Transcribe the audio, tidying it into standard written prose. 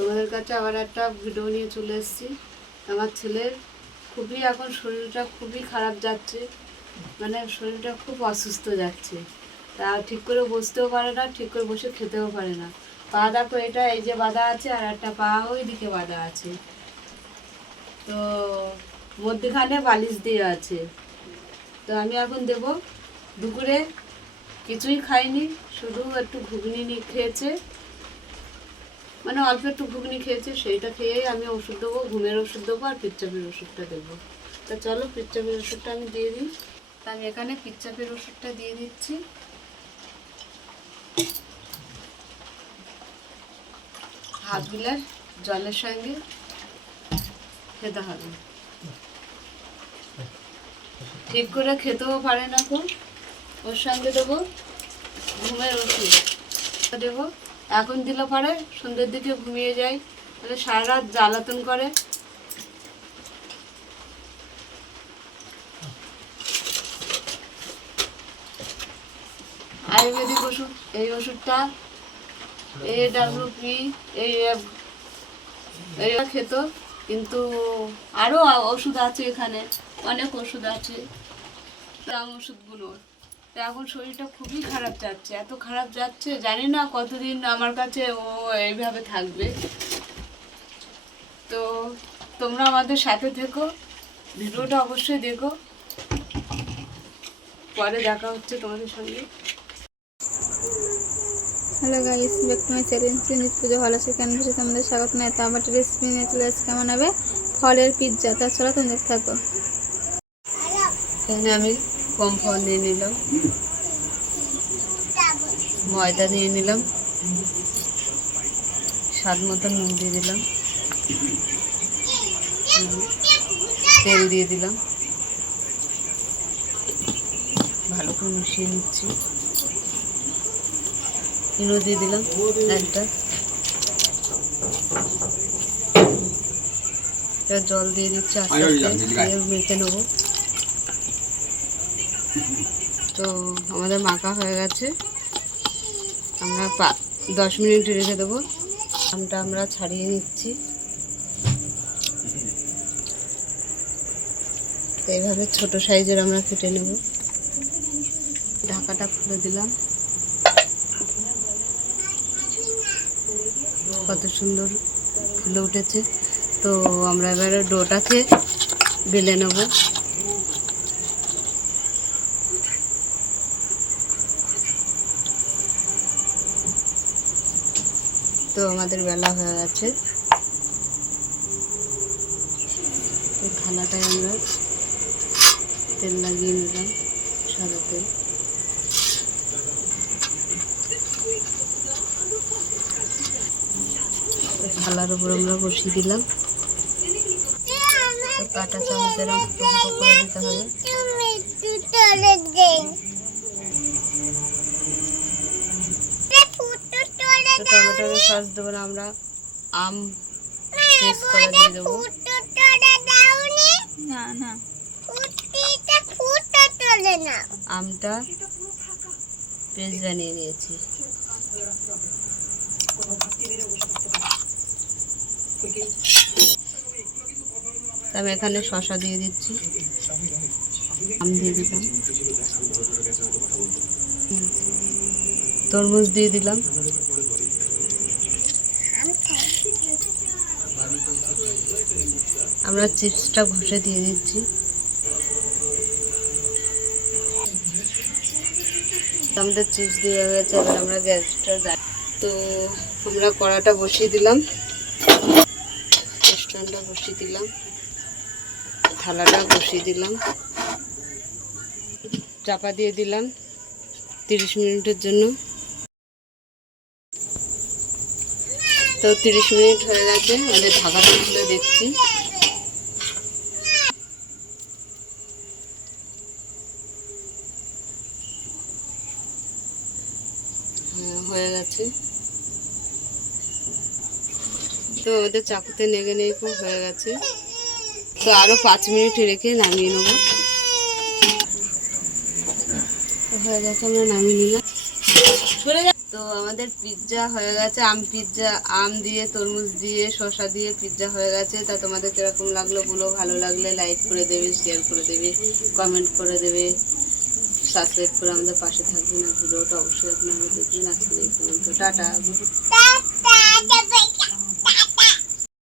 তোমাদের কাছে আবার একটা ভিডিও নিয়ে চলে এসেছি। আমার ছেলের খুবই এখন শরীরটা খুবই খারাপ যাচ্ছে, মানে শরীরটা খুব অসুস্থ যাচ্ছে। তা ঠিক করে বসতেও পারে না, ঠিক করে বসে খেতেও পারে না। পা দেখো, এটা এই যে বাঁধা আছে, আর একটা পা ওই দিকে বাঁধা আছে, তো মধ্যখানে বালিশ দিয়ে আছে। তো আমি এখন দেব। দুপুরে কিছুই খাইনি, শুধু একটু ঘুগনি নিয়ে খেয়েছে, মানে অল্প একটু ঘুগনি খেয়েছে, সেইটা খেয়েই আমি ওষুধ দেবো, ঘুমের ওষুধ দেবো আর পিচ্চাপের ওষুধটা দেবো। তা চলো পিচ্চাপের ওষুধটা আমি দিয়ে দিই। তা আমি এখানে পিচ্চাপের ওষুধটা দিয়ে দিচ্ছি। হাফ গ্লাস জলের সঙ্গে খেতে হবে। ঠিক করে খেতেও পারে না খুব। ওর সঙ্গে দেবো ঘুমের ওষুধ দেবো। এখন দিলে পরে সন্ধ্যের দিকে ঘুমিয়ে যায়, তাহলে সারা রাত জ্বালাতন করে। আয়ুর্বেদিক ওষুধ, এই ওষুধটা AWP এই খেত, কিন্তু আরও ওষুধ আছে, এখানে অনেক ওষুধ আছে, দাম ওষুধগুলো। তো এখন শরীরটা খুবই খারাপ যাচ্ছে, এত খারাপ যাচ্ছে, জানি না কতদিন আমার কাছে ও এইভাবে থাকবে। তো তোমরা আমাদের সাথে থেকো, ভিডিওটা অবশ্যই দেখো, পরে দেখা হচ্ছে তোমাদের সঙ্গে। Hello guys, back to my channel Sunit পুজো ভালো আছে কেন বসে তোমাদের স্বাগত। নয় তো আবার রেসিপি নিয়ে চলে আসছে, কেমন হবে ফলের পিৎজা। তা চলো তুমি দেখতে থাকো। এখানে আমি কর্নফ্লাওয়ার নিয়ে নিলাম, ময়দা নিয়ে নিলাম, স্বাদ মতো নুন দিয়ে দিলাম, তেল দিয়ে দিলাম, ভালো করে মিশিয়ে নিচ্ছি। ইনো দিয়ে দিলাম একটা, জল দিয়ে দিচ্ছি আস্তে আস্তে, মেখে নেবো। তো আমাদের মাখা হয়ে গেছে, আমরা 10 মিনিট রেখে দেবো। আমটা আমরা ছাড়িয়ে নিচ্ছি, তো এইভাবে ছোট সাইজের আমরা কেটে নেব। ঢাকাটা খুলে দিলাম, কত সুন্দর ফুলে উঠেছে। তো আমরা এবারে ডোটাকে বেলে নেব। তো আমাদের বেলা হয়ে গেছে, তো থালাটায় আমরা তেল লাগিয়ে নিলাম, সাদা তেল। থালার উপর আমরা বসিয়ে দিলাম, তো কাঁটা চামচের ফুটো ফুটো করে দিতে হবে। টমেটোর সস দেবো না, আমরা আম পেস্ট করে দিয়ে দেবো। আমটা পেস্ট বানিয়ে নিয়েছি। আমি এখানে শসা দিয়ে দিচ্ছি, আম দিয়ে দিলাম, তরমুজ দিয়ে দিলাম, আমরা চিপসটা ঘষে দিয়ে দিচ্ছি। আমাদের চিপস দিয়ে গেছে, এবার আমরা গ্যাসটা তো আমরা কড়াটা বসিয়ে দিলাম, স্ট্যান্ডটা বসিয়ে দিলাম, থালাটা বসিয়ে দিলাম, চাপা দিয়ে দিলাম 30 মিনিটের জন্য। তো 30 মিনিট হয়ে গেছে, আমাদের ঢাকাটা খুলে দেখছি। হয়ে গেছে, তো আমাদের চাকুতে নেগে নেগে খুব হয়ে গেছে। তো আরও 5 মিনিট রেখে নামিয়ে নেব। হয়ে গেছে, আমরা নামিয়ে নিলাম। তো তো আমাদের পিৎজা হয়ে গেছে, আম দিয়ে, তরমুজ দিয়ে, শসা দিয়ে পিৎজা হয়ে গেছে। তা তোমাদের কিরকম লাগলো বলো, ভালো লাগলে লাইক করে দেবে, শেয়ার করে দেবে, কমেন্ট করে দেবে, সাবস্ক্রাইব করে আমাদের পাশে থাকবেন। আর ভিডিওটা অবশ্যই আপনারা দেখবেন। আজকে এই পর্যন্ত, টাটা।